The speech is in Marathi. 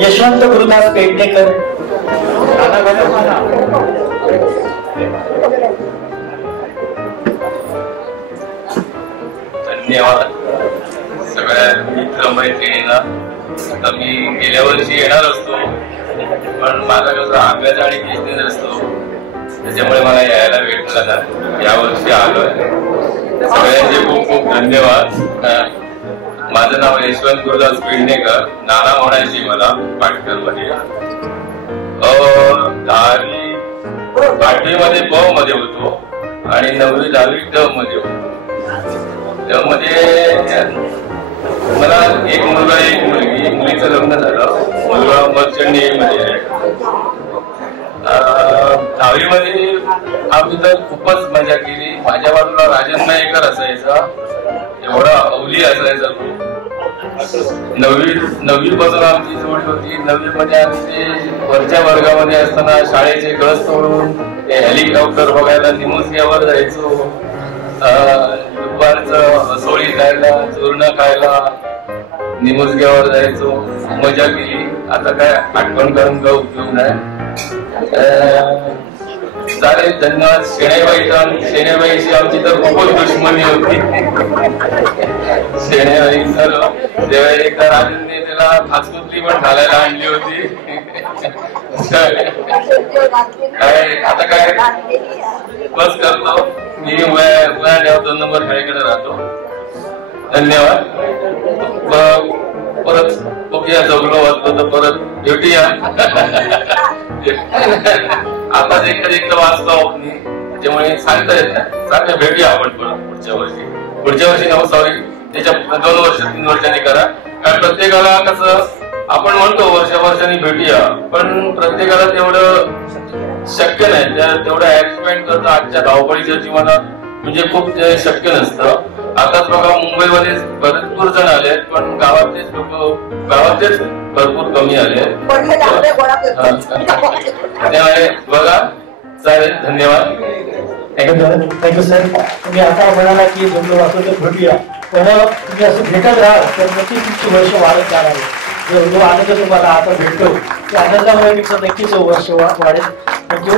यशवंत गुरुदास पेडणेकर, धन्यवाद सगळ्या मित्रमैत्रिणींना. आता मी गेल्या वर्षी येणार असतो, पण माझा कसा अभ्यास आणि बिझनेस असतो, त्याच्यामुळे मला यायला वेळ झाला. यावर्षी आलोय. सगळ्यांचे खूप खूप धन्यवाद. माझं नाव यशवंत गुरुदास पेडणेकर. नाना म्हणायची मला पाटकर मध्ये. 8वी ब मध्ये होतो आणि 9वी 10वी ड मध्ये होतो. ड मध्ये मला एक मुलगा एक मुलगी. मुलीचं लग्न झालं. मुलगा मर्चंट नेव्ही मध्ये आहे. 10वी मध्ये आम्ही तर खूपच मजा केली. माझ्या बाजूला राजन नायकर असायचा, एवढा अवली असायचा तो. 9वी पासून आमची जोडी होती. 9वी मध्ये आमची वरच्या वर्गामध्ये असताना शाळेचे कळस तोडून हेलिकॉप्टर बघायला निमोसियावर जायचो. दुपारचं रसोळी खायला, चूर्ण खायला निमोसियावर जायचो. मजा केली. आता काय आठवण करून काय उपयोग नाही. चालेल, धन्यवाद. शेणेबाईची आमची तर खूपच दुश्मनी होती. शेणेबाई तेव्हा एकदा राजनने त्याला खासकुतली पण घालायला आणली होती. काय आता काय बस करतो मी. 2 नंबर खेळेकडे राहतो. धन्यवाद. परत बघूया, जगलो वाचलो तर परत भेटूया. आता एकदा वाचतो आपण, त्याच्यामुळे सांगता येत नाही. सारखं भेटूया आपण पुढच्या वर्षी नव सॉरी त्याच्या 2 वर्ष 3 वर्षांनी करा. कारण प्रत्येकाला कसं आपण म्हणतो वर्षांनी भेटूया, पण प्रत्येकाला तेवढं शक्य नाही. तेवढं ऍक्सपेंड करतं आजच्या धावपळीच्या जीवनात, म्हणजे खूप ते शक्य नसतं. आताच बघा मुंबईमध्ये भरपूर जण आले, पण गावातलेच भरपूर कमी आले. त्यामुळे बघा. चालेल, धन्यवाद. Thank you sir. तुम्ही आता म्हणाला की जमलो वाचलो तर भेटूया, पण तुम्ही असं भेटत राहा तर नक्कीच तुमची वर्ष वाढत जाणार आहे. जो आनंद तुम्हाला आता भेटतो त्या आनंदामुळे नक्कीच वर्ष वाढेल. थँक्यू.